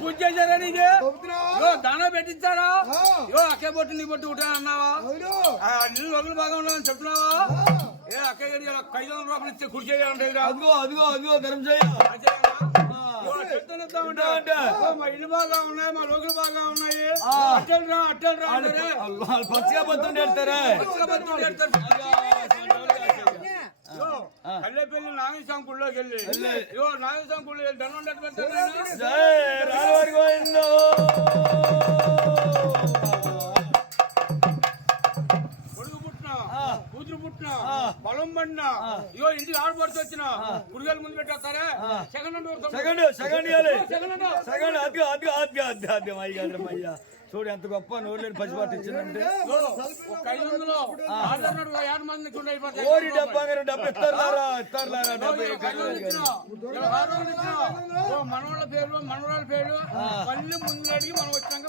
పూజ చేశారా నీకు దానా పెట్టించారా అక్కే బొట్టు నీ బొట్టు ఉంటా అన్నావా నీళ్ళు ఒకరు బాగా ఉన్నావని చెప్తున్నావా ఏ అక్కయ్య 500 రూపాయలు ఇచ్చే కుర్చీ అదిగో అదిగో అదిగో గరం చేయ మా ఇల్లు బాగా ఉన్నాయి మా లోకలు బాగా ఉన్నాయి అట్టలు రా పచ్చిగా బతులు ఎడతారా కళ్ళేపల్లి నాగేశ్వరం గుళ్ళోకి వెళ్ళి నాగేశ్వరం గుళ్ళు వెళ్ళి ధనం కొడుకు పుట్టినా కూతురు పుట్టినా పొలం పడినా ఇంటికి ఆడపడుతూ వచ్చిన గుడిగలు ముందు పెట్టేస్తారా అయ్యా చూడు ఎంత గొప్ప నోరులేని పసిపాటు ఇచ్చిందంటే 500 ఓరి డబ్బా మనవాళ్ళ పేర్లు మనవరాల పేర్లు పళ్ళు ముందు అడిగి మనం వచ్చాక